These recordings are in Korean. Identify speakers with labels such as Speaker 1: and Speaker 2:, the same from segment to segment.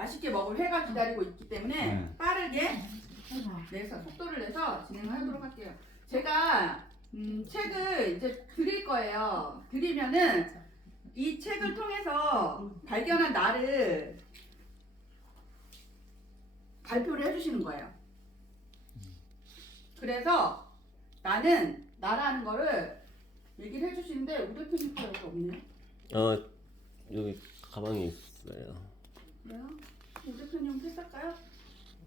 Speaker 1: 맛있게 먹을 회가 기다리고 있기 때문에 네. 빠르게 내서 속도를 내서 진행을 하도록 할게요. 제가 음, 책을 이제 드릴 거예요. 드리면은 이 책을 통해서 발견한 나를 발표를 해주시는 거예요. 그래서 나는 나라는 거를 얘기를 해주시는데 우 대표님 거 여기 없네요.
Speaker 2: 어 여기 가방에 있어요.
Speaker 1: 그래요? 우 대표님 패스할까요?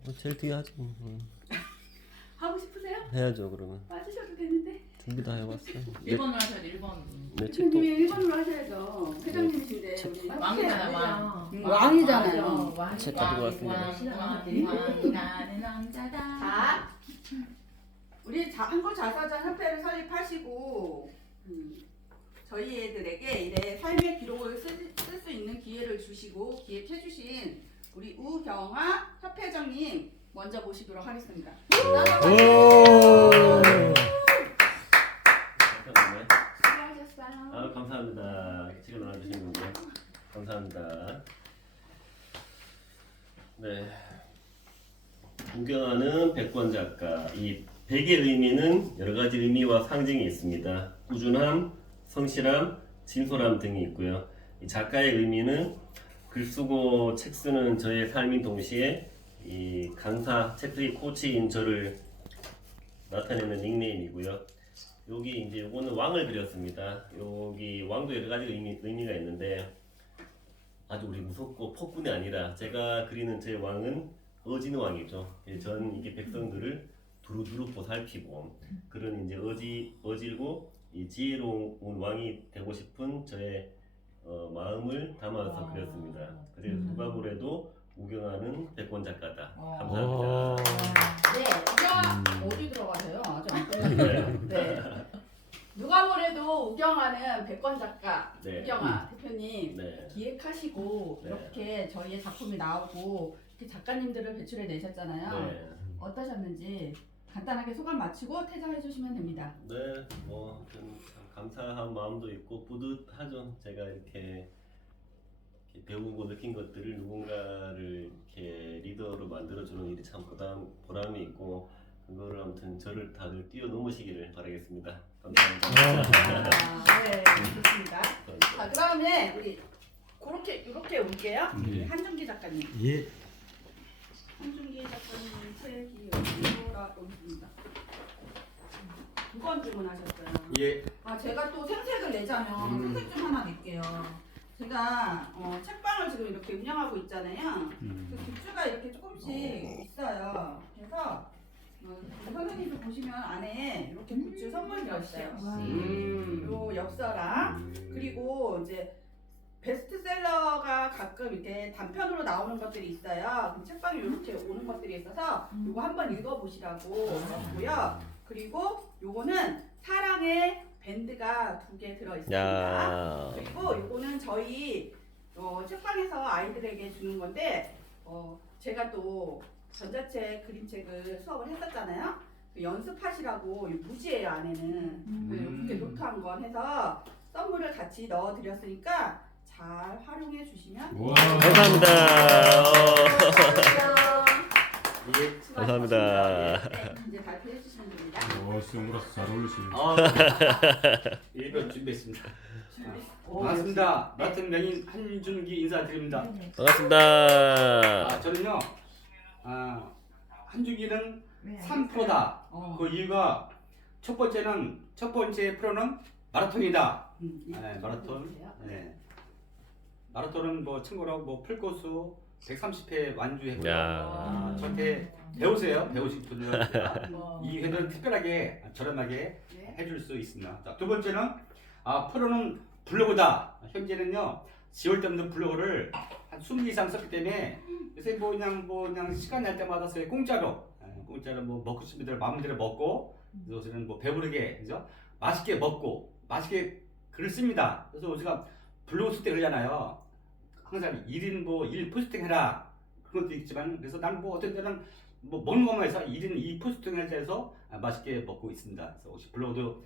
Speaker 2: 어, 제일 뒤에 하죠. 음,
Speaker 1: 하고 싶으세요?
Speaker 2: 해야죠 그러면.
Speaker 1: 빠지셔도 되는데.
Speaker 2: 준비 다 해봤어요.
Speaker 3: 내, 1번으로 하셔야 돼 1번
Speaker 1: 내 책도 대표님이 1번으로 하셔야죠. 회장님이신데. 우리
Speaker 4: 왕이잖아 왕 음, 왕이잖아요.
Speaker 2: 왕, 책 가지고 왕, 왔습니다. 왕, 왕, 왕,
Speaker 1: 나는 왕자다 자, 우리 자, 한국 자사전 협회를 설립하시고 음, 저희 애들에게 이래 삶의 기록을 쓸 수 있는 기회를 주시고 기획해주신 우리 우경화 협회장님 먼저 모시도록 하겠습니다. 잠깐만요.
Speaker 2: 수고하셨어요. 아 감사합니다. 책을 나눠주신 분들 감사합니다. 네. 구경하는 백권 작가 이 백의 의미는 여러 가지 의미와 상징이 있습니다. 꾸준함, 성실함, 진솔함 등이 있고요. 이 작가의 의미는 글 쓰고 책 쓰는 저의 삶인 동시에 이 강사, 책쓰기 코치인 저를 나타내는 닉네임이고요. 여기 이제 요거는 왕을 그렸습니다. 여기 왕도 여러 가지 의미, 의미가 있는데 아주 우리 무섭고 폭군이 아니라 제가 그리는 제 왕은 어진 왕이죠. 예, 전 이게 백성들을 두루두루 보살피고 그런 이제 어지 어질고 이 지혜로운 왕이 되고 싶은 저의 어, 마음을 담아서 와. 그렸습니다. 그래서 음. 누가 보래도 우경하는 백권 작가다. 어. 감사합니다. 네, 우경 어디 들어가세요?
Speaker 1: 아직 안 끝났어요. 네. 누가 뭐래도 우경화는 백권 작가 네. 우경화 대표님 네. 기획하시고 네. 이렇게 저희의 작품이 나오고 이렇게 작가님들을 배출해 내셨잖아요. 네. 어떠셨는지 간단하게 소감 마치고 퇴장해 주시면 됩니다.
Speaker 2: 네, 뭐 좀 감사한 마음도 있고 뿌듯하죠. 제가 이렇게, 이렇게 배우고 느낀 것들을 누군가를 이렇게 리더로 만들어주는 일이 참 보람, 보람이 있고 그거를 아무튼 저를 다들 뛰어넘으시기를 바라겠습니다. 감사합니다. 아,
Speaker 1: 네, 좋습니다. 자, 그다음에 우리 그렇게 이렇게 올게요. 네. 한준기 작가님. 예. 한준기 작가님 책이 어디로 있습니다. 두 번 주문하셨어요. 예. 아 제가 또 생색을 내자면 음. 생색 좀 하나 낼게요. 제가 어, 책방을 지금 이렇게 운영하고 있잖아요. 그 음. 굿즈가 이렇게 조금씩 있어요. 그래서 어, 선생님도 보시면 안에 이렇게 굿즈 선물이 있어요. 음. 요 엽서랑 그리고 이제 베스트셀러가 가끔 이렇게 단편으로 나오는 것들이 있어요. 그럼 책방에 이렇게 오는 것들이 있어서 요거 한번 읽어보시라고 썼고요. 그리고 요거는 사랑의 밴드가 두 개 들어 있습니다. 야, 그리고 요거는 저희 어, 책방에서 아이들에게 주는 건데 어, 제가 또 전자책 그림책을 수업을 했었잖아요. 그 연습하시라고 이 무지예요 안에는 그 이렇게 노트한 건 해서 선물을 같이 넣어드렸으니까 잘 활용해 주시면 와.
Speaker 2: 감사합니다. 어. 예. 감사합니다. 네,
Speaker 5: 이제 발표해 주시면 됩니다. 어, 수영으로서 잘 어울리시네. 아, 일번 준비했습니다. 오, 반갑습니다. 같은 명인 한준기 인사드립니다.
Speaker 2: 반갑습니다. 아,
Speaker 5: 저는요. 아, 한준기는 3프로다. 어, 그 이유가 첫 번째는 첫 번째 프로는 마라톤이다. 음, 이- 네, 마라톤. 네. 마라톤은 뭐 참고로 뭐 풀코스 130회 완주했고요. 야. 아, 저한테 배우세요. 배우실 분들은 어. 이 회는 특별하게 저렴하게 네. 해줄 수 있습니다. 자, 두 번째는 아, 프로는 블로그다. 현재는요. 10월 때부터 블로그를 한 20개 이상 썼기 때문에 요새 뭐 그냥 뭐 그냥 시간 날 때마다 써요. 공짜로. 예, 공짜로 뭐 먹고 싶은 대로 마음대로 먹고 요새는 뭐 배부르게 그죠? 맛있게 먹고 맛있게 글을 씁니다. 그래서 제가 블로그 쓸때 그러잖아요. 항상 1인 뭐 1 포스팅 해라. 그런 것도 있지만 그래서 난 뭐 어떤 때는 뭐 먹는 것만 해서 1인 2 포스팅을 해서 아, 맛있게 먹고 있습니다. 그래서 혹시 블로그도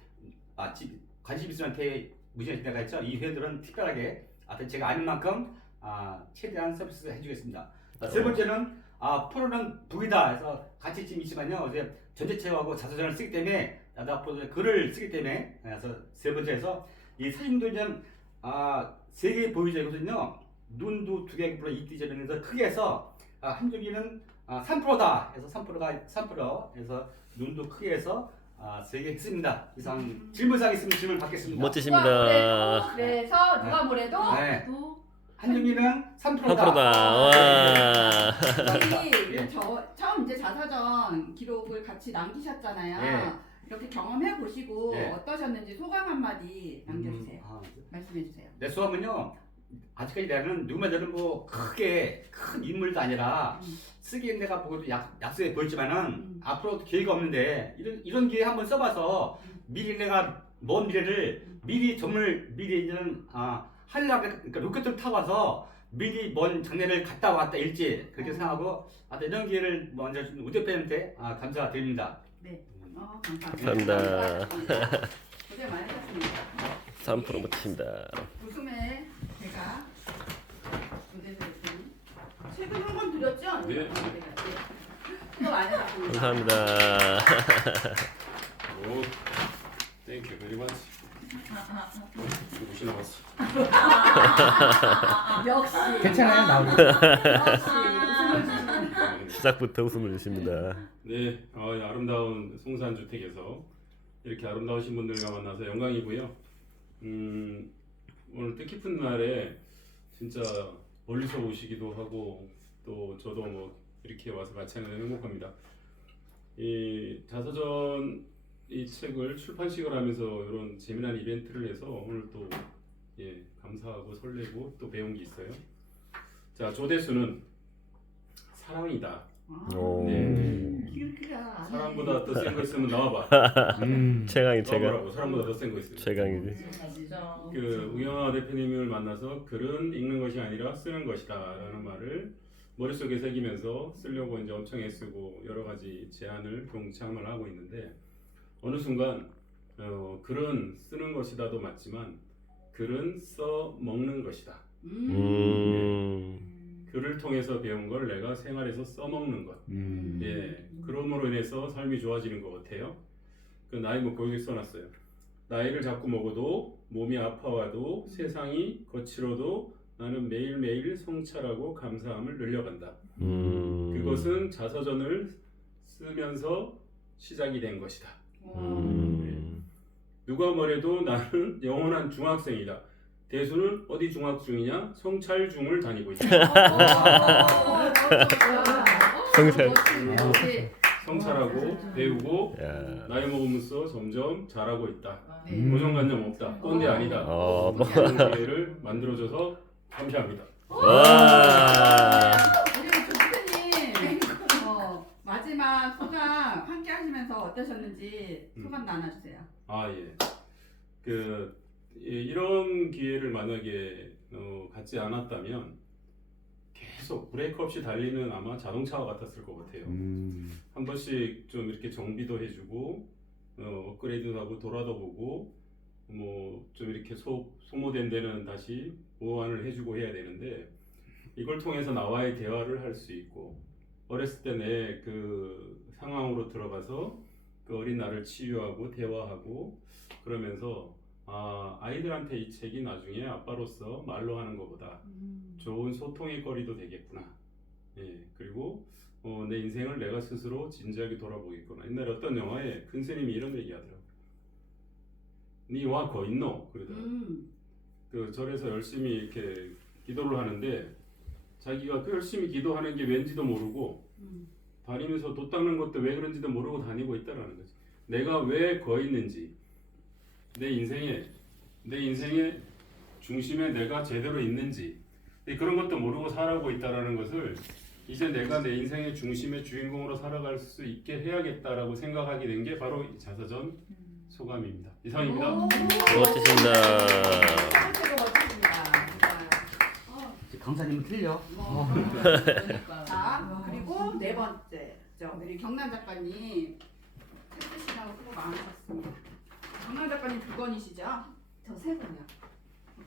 Speaker 5: 맛집 관심 있으면 한테 무시하실 때가 있죠. 이 회들은 특별하게 하여튼 제가 아는 만큼 아, 최대한 서비스 해주겠습니다. 아, 세 번째는 아 프로는 북이다 해서 같이 지금 있지만요 이제 전제체하고 자서전을 쓰기 때문에 나도 앞으로 글을 쓰기 때문에 그래서 세 번째에서 이 사진도 이제 아 세개 보유자거든요 눈도 두개 불어 이티저면서 크게 해서 아, 한쪽이는 아, 3%다 해서 3%가 3% 해서 눈도 크게 해서 아, 세개 했습니다 이상 질문사항 있으면 질문 받겠습니다
Speaker 2: 멋지십니다.
Speaker 1: 그래서 누가 뭐래도 네. 또
Speaker 5: 한중이는 3%다. 3%다. 와.
Speaker 1: 저희 예. 저 처음 이제 자서전 기록을 같이 남기셨잖아요. 예. 이렇게 경험해 보시고 예. 어떠셨는지 소감 한마디 남겨주세요. 음, 아, 말씀해 주세요.
Speaker 5: 내 수업은요. 아직까지 나는 누구마저는 뭐 크게 큰 인물도 아니라 음. 쓰기엔 내가 보고도 약, 약속해 보였지만은 음. 앞으로 기회가 없는데 이런 이런 기회 한번 써봐서 미리 내가 먼 미래를 미리 점을 미리 이제는 아 하려고 그러니까 로켓을 타고 와서 미리 먼 장래를 갔다 왔다 일지 그렇게 어. 생각하고 아 이런 기회를 먼저 준 우대표한테 아 감사드립니다. 네.
Speaker 2: 음. 어, 감사합니다. 감사합니다. 고생 많으셨습니다. 3% 멋지십니다. 웃음에 제가 무대에서 책을 한권 드렸죠? 네. 수고 많으셨습니다. 감사합니다. 오, 땡큐 베리 마치.
Speaker 5: 누구시 나왔어? 역시. 괜찮아요. 역시
Speaker 2: 주시는. 시작부터 웃음을 주십니다.
Speaker 6: 네, 어, 이 아름다운 송산 주택에서 이렇게 아름다우신 분들과 만나서 영광이고요. 음, 오늘 뜻깊은 날에 진짜 멀리서 오시기도 하고 또 저도 뭐 이렇게 와서 같이 하는 데 행복합니다. 이 자서전 이 책을 출판식을 하면서 이런 재미난 이벤트를 해서 오늘 또 예, 감사하고 설레고 또 배운 게 있어요. 자, 조대수는 사랑이다. 오. 네. 사람보다 더 센 거 있으면 나와봐.
Speaker 2: 최강이 최강. 나와보라고. 사람보다 더 센 거 있으면. 최강이지.
Speaker 6: 진짜. 그 우영아 대표님을 만나서 글은 읽는 것이 아니라 쓰는 것이다라는 말을 머릿속에 새기면서 쓰려고 이제 엄청 애쓰고 여러 가지 제안을 동참을 하고 있는데 어느 순간 어, 글은 쓰는 것이다도 맞지만 글은 써 먹는 것이다. 음. 음. 글을 통해서 배운 걸 내가 생활에서 써먹는 것. 음. 예, 그럼으로 인해서 삶이 좋아지는 것 같아요. 그 나이 먹고 여기 써놨어요. 나이를 자꾸 먹어도 몸이 아파와도 세상이 거칠어도 나는 매일매일 성찰하고 감사함을 늘려간다. 음. 그것은 자서전을 쓰면서 시작이 된 것이다. 음. 누가 뭐래도 나는 영원한 중학생이다. 대수는 어디 중학 중이냐? 성찰 중을 다니고 있다. 성찰. 성찰하고 배우고 야. 나이 먹으면서 점점 잘하고 있다. 네. 고정관념 없다. 꼰대 아니다. 어, 뭐. 그런 기회를 만들어줘서 감사합니다. 와. 우리
Speaker 1: 조수님 어, 마지막 소감 함께 하시면서 어떠셨는지 소감 나눠주세요. 아 예.
Speaker 6: 그 예, 이런 기회를 만약에 어, 갖지 않았다면 계속 브레이크 없이 달리는 아마 자동차와 같았을 것 같아요. 한 번씩 좀 이렇게 정비도 해주고 어, 업그레이드도 하고 돌아도 보고 뭐 좀 이렇게 소, 소모된 데는 다시 보완을 해주고 해야 되는데 이걸 통해서 나와의 대화를 할 수 있고 어렸을 때 내 그 상황으로 들어가서 그 어린 나를 치유하고 대화하고 그러면서 아 아이들한테 이 책이 나중에 아빠로서 말로 하는 것보다 좋은 소통의 거리도 되겠구나. 예, 그리고 어, 내 인생을 내가 스스로 진지하게 돌아보겠구나. 옛날에 어떤 영화에 큰 스님이 이런 얘기 하더라고. 니와 거있노 그러더라고. 음. 그 절에서 열심히 이렇게 기도를 하는데 자기가 그 열심히 기도하는 게 왠지도 모르고 음. 다니면서 도 닦는 것도 왜 그런지도 모르고 다니고 있다라는 거지. 내가 왜 거 있는지 내 인생에 내 인생의 중심에 내가 제대로 있는지 그런 것도 모르고 살아가고 있다라는 것을 이제 내가 내 인생의 중심의 주인공으로 살아갈 수 있게 해야겠다라고 생각하게 된 게 바로 이 자서전 소감입니다. 이상입니다. 오. 멋지십니다.
Speaker 5: 어, 강사님은 틀려. 뭐.
Speaker 1: 그러니까. 자 그리고 네 번째 저 우리 경남 작가님 책 쓰시느라고 수고 많으셨습니다. 경남 작가님 두 권이시죠?
Speaker 7: 저 세 번이요.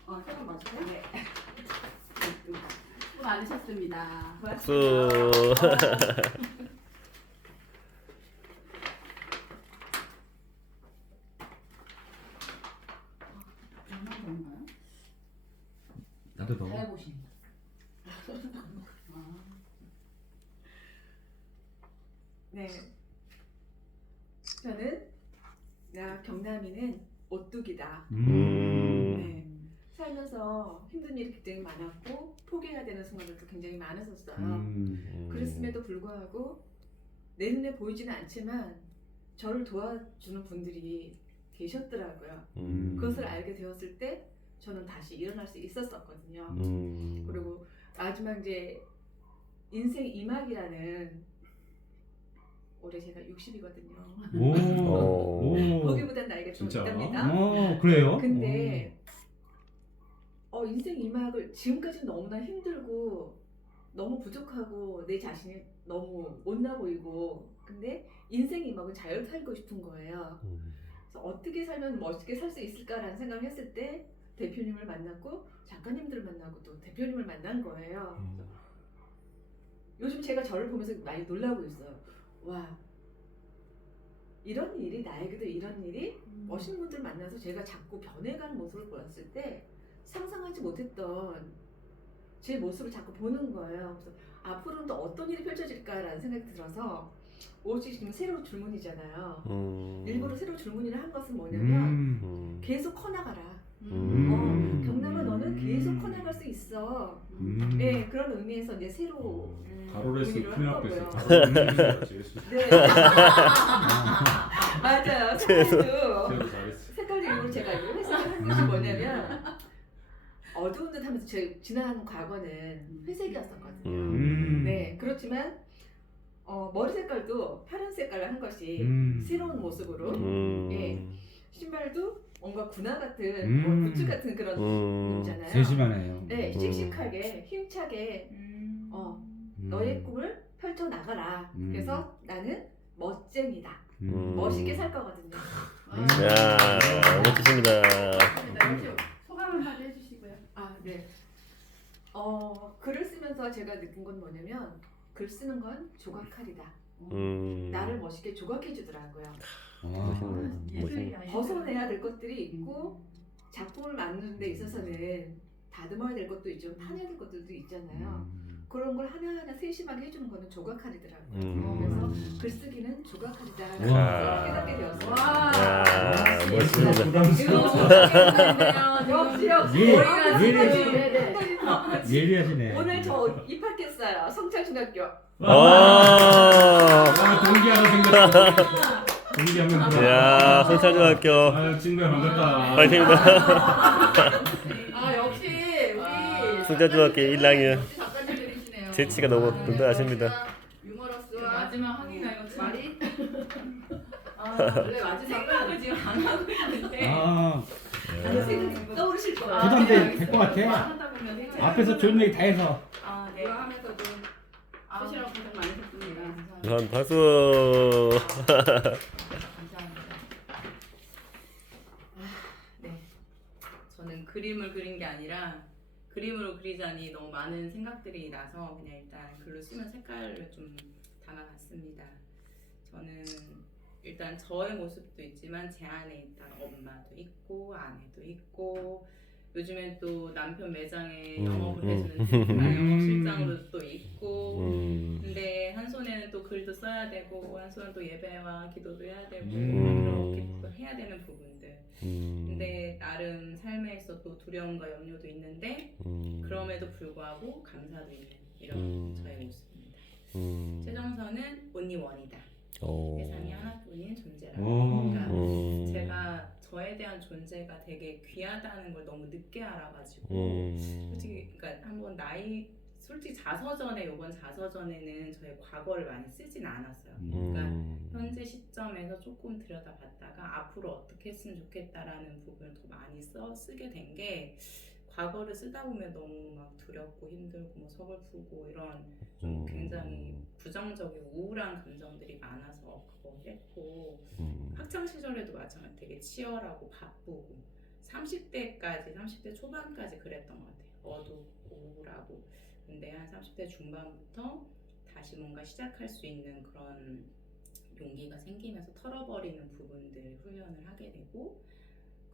Speaker 7: 어, 세권 맞으세요? 네.
Speaker 1: 수고 많으셨습니다. 박수.
Speaker 5: 얼마나 건가요? 나도 너. 잘 보신다.
Speaker 7: 네. 저는 나 경남이는 오뚝이다. 음. 네. 살면서 힘든 일이 굉장히 많았고 포기해야 되는 순간들도 굉장히 많았었어요. 음. 그랬음에도 불구하고 내 눈에 보이지는 않지만 저를 도와주는 분들이 계셨더라고요. 음. 그것을 알게 되었을 때 저는 다시 일어날 수 있었었거든요. 음. 그리고 마지막 이제 인생 이막이라는 올해 제가 60이거든요. 오. 오. 오. 거기보단 나이가 좀 진짜? 있답니다. 어 그래요? 근데 어, 인생 이막을 지금까지는 너무나 힘들고 너무 부족하고 내 자신이 너무 못나 보이고 근데 인생 이막은 잘 살고 싶은 거예요. 음. 그래서 어떻게 살면 멋있게 살 수 있을까라는 생각을 했을 때 대표님을 만났고 작가님들을 만나고 또 대표님을 만난 거예요. 그래서 요즘 제가 저를 보면서 많이 놀라고 있어요. 와 이런 일이 나에게도 이런 일이 멋있는 분들 만나서 제가 자꾸 변해가는 모습을 보았을 때 상상하지 못했던 제 모습을 자꾸 보는 거예요. 그래서 앞으로는 또 어떤 일이 펼쳐질까라는 생각이 들어서 오직 지금 새로 줄무늬잖아요. 음. 일부러 새로 줄무늬를 한 것은 뭐냐면 음. 음. 계속 커나가라. 음. 어, 경남아 너는 계속 커나갈 수 있어. 음. 네 그런 의미에서 이제 새로 음, 가로레스 문의를 큰한 앞에서 거고요. 가로레스 네. 맞아요. 색깔도 잘했어. 색깔도 일부러 제가 이거 회색을 한 것이 뭐냐면 어두운 듯 하면서 제 지난 과거는 회색이었었거든요. 음. 네, 그렇지만 어, 머리 색깔도 파란 색깔로 한 것이 음. 새로운 모습으로 음. 예. 신발도 뭔가 군화 같은 음. 뭐 부츠 같은 그런 음. 있잖아요. 세심하네요. 네, 음. 씩씩하게 힘차게 어, 음. 너의 꿈을 펼쳐 나가라. 음. 그래서 나는 멋쟁이다. 음. 멋있게 살 거거든요. 야, 멋지십니다. 역시 소감 한마디 해주시고요. 아, 네. 어, 글을 쓰면서 제가 느낀 건 뭐냐면 글 쓰는 건 조각칼이다. 음. 나를 멋있게 조각해 주더라고요. 아. 멋있네. 멋있네. 벗어내야 될 것들이 있고 작품을 만드는 데 있어서는 다듬어야 될 것도 있죠. 파내야 될 것들도 있잖아요. 음. 그런 걸 하나하나 세심하게 해주는 거는 조각칼이더라고요. 음. 그래서 글쓰기는 조각칼이다. 우와. 깨닫게 되었어요. 야, 아, 멋있습니다. 부담스러워. 역시 역시 예, 머리가 예리- 쓰거든요. 네네. 예리하시네. 오늘 저 입학했어요. 성찰중학교. 와. 아, 동기
Speaker 2: 하나 생겼다. 동기 한명 들어. 야, 성찰중학교. 아, 친구야 반갑다. 파이팅입니다.
Speaker 1: 아 역시 우리
Speaker 2: 승자중학교 작가님들은 1학년. 역시 작가님들이시네요. 재치가 너무 아, 든든하십니다. 유머러스와 마지막 확인하여 말이 아, 원래
Speaker 5: 마지막은 생각을 지금 안 하고 있는데 아, 떠오르실 거예요. 아, 부담돼, 네, 될것 같아. 하다 보면. 앞에서 좋은 얘기 다 해서. 아, 네. 이거 하면서도
Speaker 2: 아, 하시라고 고생 많으셨습니다. 네, 한 박수. 감사합니다. 아,
Speaker 8: 네. 저는 그림을 그린 게 아니라 그림으로 그리자니 너무 많은 생각들이 나서 그냥 일단 글로 쓰면 색깔을 좀 담아봤습니다. 저는 일단 저의 모습도 있지만 제 안에 일단 엄마도 있고 아내도 있고 요즘엔 또 남편 매장에 음, 영업을 음. 해주는 실장, 음. 영업 실장으로 또 있고 음. 근데 한 손에는 또 글도 써야 되고 한 손은 또 예배와 기도도 해야 되고 음. 그렇게 또 해야 되는 부분들. 음. 근데 나름 삶에 있어 또 두려움과 염려도 있는데 음. 그럼에도 불구하고 감사도 있는 이런 음. 저의 모습입니다. 음. 최정선은 온리 원이다. 오. 세상에 하나뿐인 존재라고. 오. 그러니까 음. 제가 저에 대한 존재가 되게 귀하다는 걸 너무 늦게 알아가지고 음. 솔직히 그러니까 한번 나이 솔직히 자서전에 요번 자서전에는 저의 과거를 많이 쓰진 않았어요. 그러니까 음. 현재 시점에서 조금 들여다봤다가 앞으로 어떻게 했으면 좋겠다라는 부분을 더 많이 써 쓰게 된게 과거를 쓰다 보면 너무 막 두렵고 힘들고 뭐 서글프고 이런 좀 음. 굉장히 부정적이고 우울한 감정들이 많아서 그거 했고 음. 학창 시절에도 마찬가지 되게 치열하고 바쁘고 30대까지 30대 초반까지 그랬던 것 같아요. 어둡고 우울하고 근데 한 30대 중반부터 다시 뭔가 시작할 수 있는 그런 용기가 생기면서 털어버리는 부분들 훈련을 하게 되고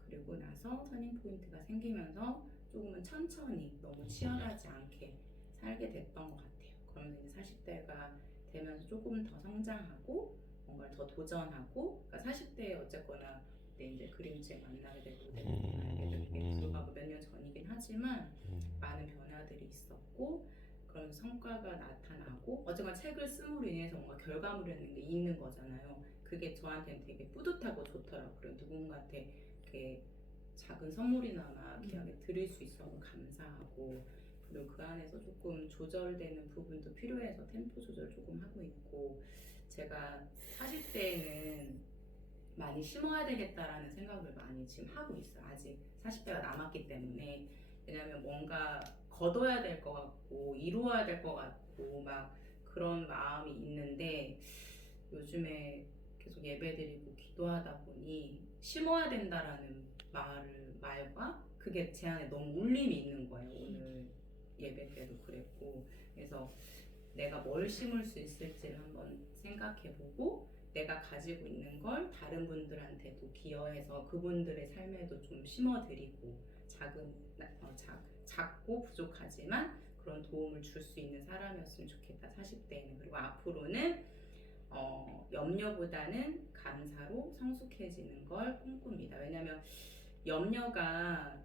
Speaker 8: 그리고 나서 터닝 포인트가 생기면서 조금은 천천히 너무 치열하지 않게 살게 됐던 것 같아요. 그러면서 이제 40대가 되면서 조금 더 성장하고 뭔가를 더 도전하고 그러니까 40대에 어쨌거나 그때 이제 그림책 만나게 되고 대표님 알게 되고 이게 불과 몇년 전이긴 하지만 많은 변화들이 있었고 그런 성과가 나타나고 어쨌거나 책을 씀으로 인해서 뭔가 결과물이라는 게 있는 거잖아요. 그게 저한테는 되게 뿌듯하고 좋더라고요. 누군가한테 이렇게 작은 선물이나마 귀하게 드릴 수 있어서 감사하고 그리고 그 안에서 조금 조절되는 부분도 필요해서 템포 조절 조금 하고 있고 제가 40대에는 많이 심어야 되겠다라는 생각을 많이 지금 하고 있어요. 아직 40대가 남았기 때문에 왜냐면 뭔가 거둬야 될 것 같고 이루어야 될 것 같고 막 그런 마음이 있는데 요즘에 계속 예배드리고 기도하다 보니 심어야 된다라는 말을 말과 그게 제 안에 너무 울림이 있는 거예요. 오늘 예배 때도 그랬고. 그래서 내가 뭘 심을 수 있을지를 한번 생각해 보고 내가 가지고 있는 걸 다른 분들한테도 기여해서 그분들의 삶에도 좀 심어드리고 작은 어, 작, 작고 부족하지만 그런 도움을 줄 수 있는 사람이었으면 좋겠다. 40대에는. 그리고 앞으로는 어, 염려보다는 감사로 성숙해지는 걸 꿈꿉니다. 왜냐하면 염려가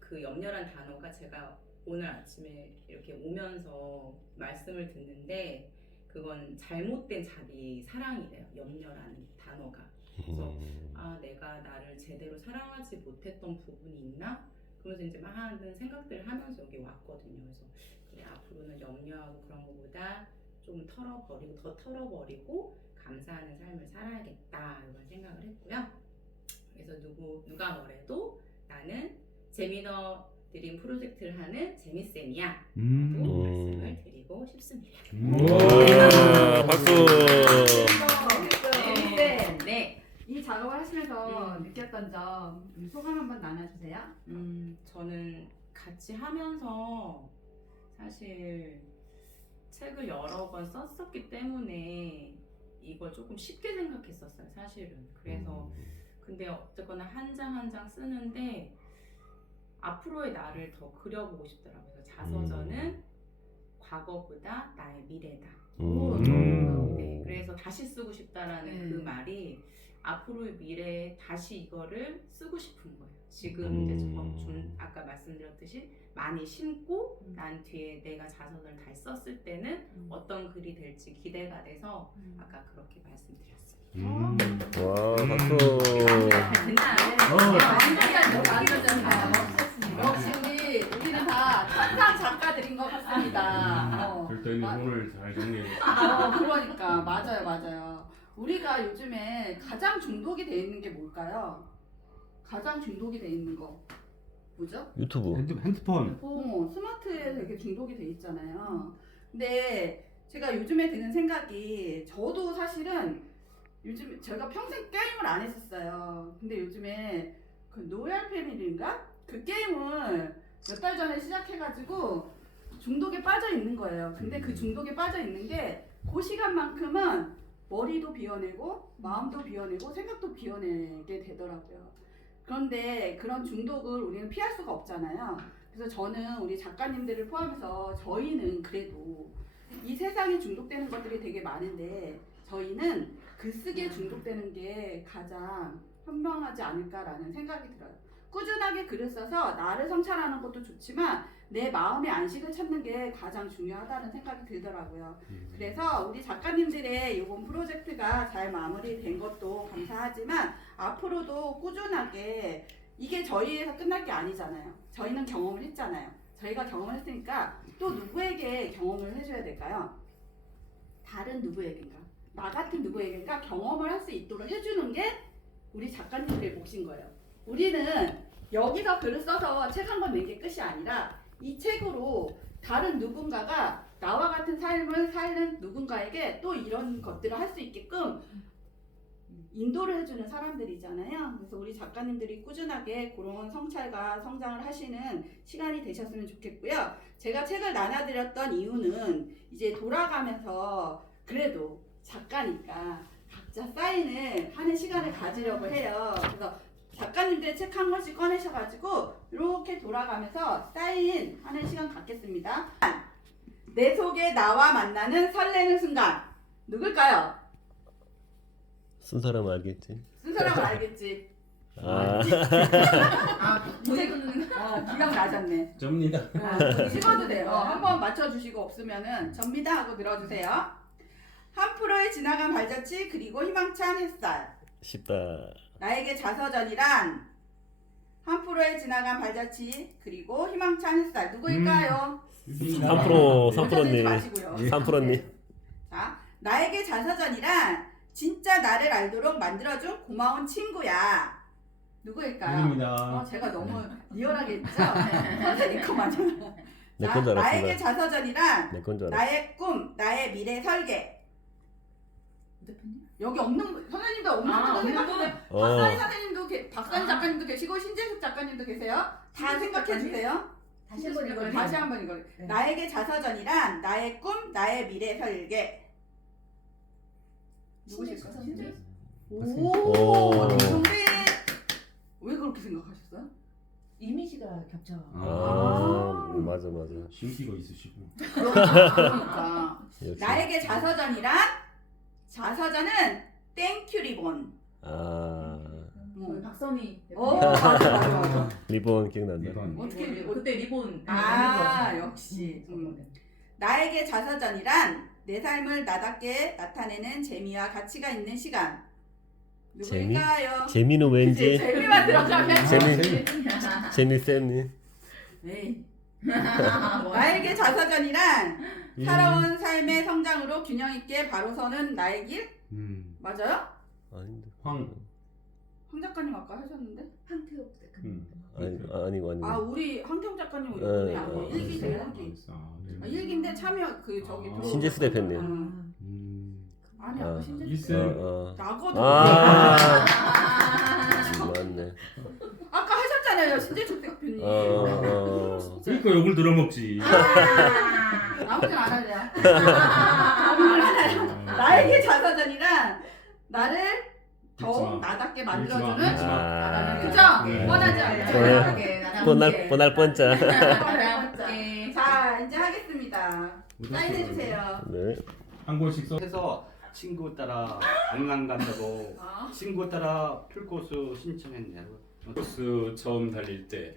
Speaker 8: 그 염려란 단어가 제가 오늘 아침에 이렇게 오면서 말씀을 듣는데 그건 잘못된 자기 사랑이래요 염려라는 단어가. 그래서 아 내가 나를 제대로 사랑하지 못했던 부분이 있나? 그러면서 이제 많은 생각들을 하면서 여기 왔거든요. 그래서 그래 앞으로는 염려하고 그런 것보다 좀 털어버리고 더 털어버리고 감사하는 삶을 살아야겠다 이런 생각을 했고요 그래서 누구 누가 뭐래도 나는 재미더 드림 프로젝트를 하는 재미쌤이야 라고 음. 말씀을 드리고 싶습니다 와, 박수.
Speaker 1: 네. 네. 이 작업을 하시면서 음. 느꼈던 점 음, 소감 한번 나눠주세요.
Speaker 8: 음, 저는 같이 하면서 사실 책을 여러 번 썼었기 때문에 이걸 조금 쉽게 생각했었어요, 사실은. 그래서 근데 어쨌거나 한 장 한 장 쓰는데 앞으로의 나를 더 그려보고 싶더라고요. 그래서 자서전은 과거보다 나의 미래다. 음. 네, 그래서 다시 쓰고 싶다라는 네. 그 말이 앞으로의 미래에 다시 이거를 쓰고 싶은 거예요. 지금 음. 이제 저- 좀 아까 말씀드렸듯이 많이 심고 음. 난 뒤에 내가 자서전을 다시 썼을 때는 음. 어떤 글이 될지 기대가 돼서 음. 아까 그렇게 말씀드렸습니다. 음. 와, 박수. 잘 됐나요?
Speaker 1: 어. 역시 우리 우리는 다 천상 작가들인 것 같습니다. 어. 별도님 마- 오늘 잘 정리해. 어, 그러니까 맞아요, 맞아요. 우리가 요즘에 가장 중독이 돼 있는 게 뭘까요? 가장 중독이 돼 있는 거 뭐죠?
Speaker 2: 유튜브.
Speaker 5: 핸드, 핸드폰.
Speaker 1: 어, 스마트에 되게 중독이 돼 있잖아요. 근데 제가 요즘에 드는 생각이 저도 사실은 요즘 제가 평생 게임을 안 했었어요. 근데 요즘에 그 노얄 패밀리인가 그 게임을 몇 달 전에 시작해가지고 중독에 빠져 있는 거예요. 근데 그 중독에 빠져 있는 게 그 시간만큼은 머리도 비워내고 마음도 비워내고 생각도 비워내게 되더라고요. 그런데 그런 중독을 우리는 피할 수가 없잖아요. 그래서 저는 우리 작가님들을 포함해서 저희는 그래도 이 세상에 중독되는 것들이 되게 많은데 저희는 글쓰기에 중독되는 게 가장 현명하지 않을까라는 생각이 들어요. 꾸준하게 글을 써서 나를 성찰하는 것도 좋지만 내 마음의 안식을 찾는 게 가장 중요하다는 생각이 들더라고요. 그래서 우리 작가님들의 이번 프로젝트가 잘 마무리된 것도 감사하지만 앞으로도 꾸준하게 이게 저희에서 끝날 게 아니잖아요. 저희는 경험을 했잖아요. 저희가 경험을 했으니까 또 누구에게 경험을 해줘야 될까요? 다른 누구에게인가? 나 같은 누구에게인가 경험을 할 수 있도록 해주는 게 우리 작가님들의 몫인 거예요. 우리는 여기서 글을 써서 책 한 권 낸 게 끝이 아니라 이 책으로 다른 누군가가 나와 같은 삶을 사는 누군가에게 또 이런 것들을 할 수 있게끔 인도를 해주는 사람들이잖아요. 그래서 우리 작가님들이 꾸준하게 그런 성찰과 성장을 하시는 시간이 되셨으면 좋겠고요. 제가 책을 나눠드렸던 이유는 이제 돌아가면서 그래도 작가니까 각자 사인을 하는 시간을 가지려고 해요. 그래서 작가님들 책 한 권씩 꺼내셔가지고 이렇게 돌아가면서 사인 하는 시간 갖겠습니다. 내 속에 나와 만나는 설레는 순간 누굴까요?
Speaker 2: 쓴 사람 알겠지?
Speaker 1: 쓴 사람은 알겠지. 아, 아, 이제 어, 기억 나셨네.
Speaker 2: 접니다. 어,
Speaker 1: 찍어도 돼요. 한번 맞춰주시고 없으면은 접니다 하고 들어주세요. 한 프로의 지나간 발자취 그리고 희망찬 햇살. 쉽다. 나에게 자서전이란 한 프로의 지나간 발자취 그리고 희망찬 햇살 누구일까요? 3% 3%님. 마시고요. 3%님. 자, 나에게 자서전이란 진짜 나를 알도록 만들어준 고마운 친구야. 누구일까요? 어, 입니다. 제가 너무 리얼하게 했죠? 선생님 그만요. 내 자, 건줄 나에게 알았습니다. 자서전이란 내 건줄 알았어. 나의 꿈, 나의 미래 설계. 대표님? 여기 없는 분, 선생님도 없는 아, 분도 없는 생각해. 어. 박사희 선생님도 계, 박사희 아. 작가님도 계시고 신재숙 작가님도 계세요. 다 신재숙 생각해 작가님? 주세요. 다시 한번 이걸 다시 한번 이거. 네. 나에게 자서전이란 나의 꿈, 나의 미래 설계. 누구실까요? 신재숙 오. 왜 그렇게 생각하셨어요?
Speaker 7: 이미지가 겹쳐.
Speaker 2: 아, 맞아 맞아.
Speaker 5: 신기가 있으시고. 그러니까
Speaker 1: 역시. 나에게 자서전이란 자서전은 땡큐 리본. 아, 저희
Speaker 2: 박선희 어, 대표님. 맞아, 맞아, 맞아. 리본 기억난다. 이건 어떻게 리본, 리본? 그때 리본 아,
Speaker 1: 네, 역시. 음, 음. 나에게 자서전이란 내 삶을 나답게 나타내는 재미와 가치가 있는 시간.
Speaker 2: 재미? 누구일까요? 재미는 왠지 재미만 들어가면 재미 재밌쌤님. 에이.
Speaker 1: 뭐 나에게 자서전이란 음. 살아온 삶의 성장으로 균형 있게 바로 서는 나의 길 음. 맞아요? 아닌데. 황. 황 작가님 아까 하셨는데? 한태욱 대표님. 음. 아니 아니고 아니고. 아 우리 황태웅 작가님 네, 이번에 아니고 네, 일기세요 네. 일기. 아, 아, 네. 일기인데 참여 그 저기
Speaker 2: 아. 들어오셨어요. 신재수 대표님. 음. 음. 아니 아. 신재수. 어, 어. 나거든.
Speaker 1: 아, 아, 맞네. 아까 하셨잖아요 신재수 대표님. 어, 어.
Speaker 5: 그러니까 욕을 들어먹지. 아무튼 안 하냐.
Speaker 1: 아. 나에게 자서전이란 나를 더욱 마. 나답게. 만들어주는. 아. 그죠? 네.
Speaker 2: 뻔하지 않아요? 뻔해. 뻔할 뻔할 뻔짜. 나답게.
Speaker 1: 자 이제 하겠습니다. 사인해 주세요. 네.
Speaker 6: 한 권씩 써. 해서 친구 따라 강남 간다고 어? 친구 따라 풀코스 신청했네요. 코스 처음 달릴 때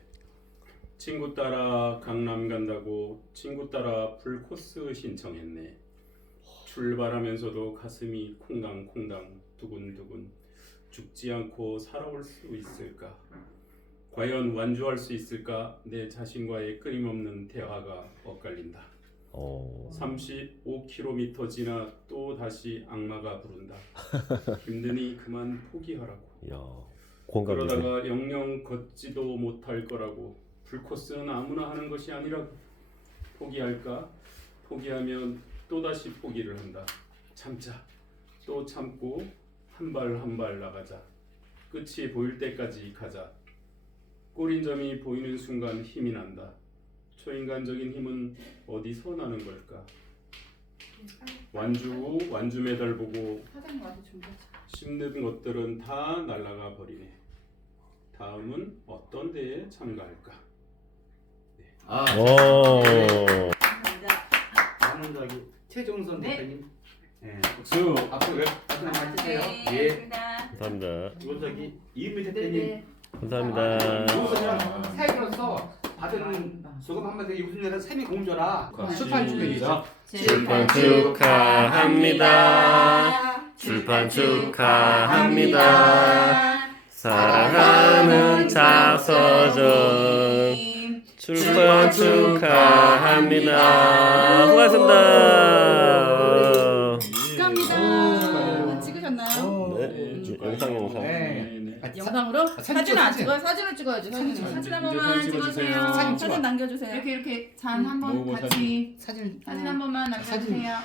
Speaker 6: 친구 따라 강남 간다고 친구 따라 풀코스 신청했네. 출발하면서도 가슴이 콩당콩당 두근두근 죽지 않고 살아올 수 있을까? 과연 완주할 수 있을까? 내 자신과의 끊임없는 대화가 엇갈린다. 어. 35km 지나 또 다시 악마가 부른다. 힘드니 그만 포기하라고. 야. 공감이. 그러다가 영영 걷지도 못할 거라고. 풀코스는 아무나 하는 것이 아니라고. 포기할까? 포기하면 또 다시 포기를 한다. 참자. 또 참고 한 발 한 발 나가자. 끝이 보일 때까지 가자. 꼬린 점이 보이는 순간 힘이 난다. 초인간적인 힘은 어디서 나는 걸까? 완주 후 완주 메달 보고. 씹는 것들은 다 날아가 버리네. 다음은 어떤 대에 참가할까? 아, 오.
Speaker 5: 감사합니다. 다음은 저기 최종선 네. 대표님. 네. 박수. 앞으로 왜
Speaker 2: 박수 한번 해주세요. 네, 예. 감사합니다. 이거 저기 이은미
Speaker 5: 대표님. 네네. 감사합니다. 이것은 사회로서 받은
Speaker 2: 소금 한마디 내가 삶이 공조라 출판 축하드리죠. 출판 축하합니다. 출판 축하합니다. 사랑하는 자서전 출판 축하합니다. 수고하셨습니다. 축하합니다.
Speaker 1: 찍으셨나요? 네, 영상 영상. 네. 아, 영상으로? 사진 사진 안 찍어? 사진을 찍어야지. 사진. 찍어야지. 사진 한 번만 사진 찍어주세요. 찍어주세요. 사진 사진 남겨주세요. 이렇게 이렇게 잔 한번 뭐뭐 같이 사진. 사진 한 번만 사진. 남겨주세요.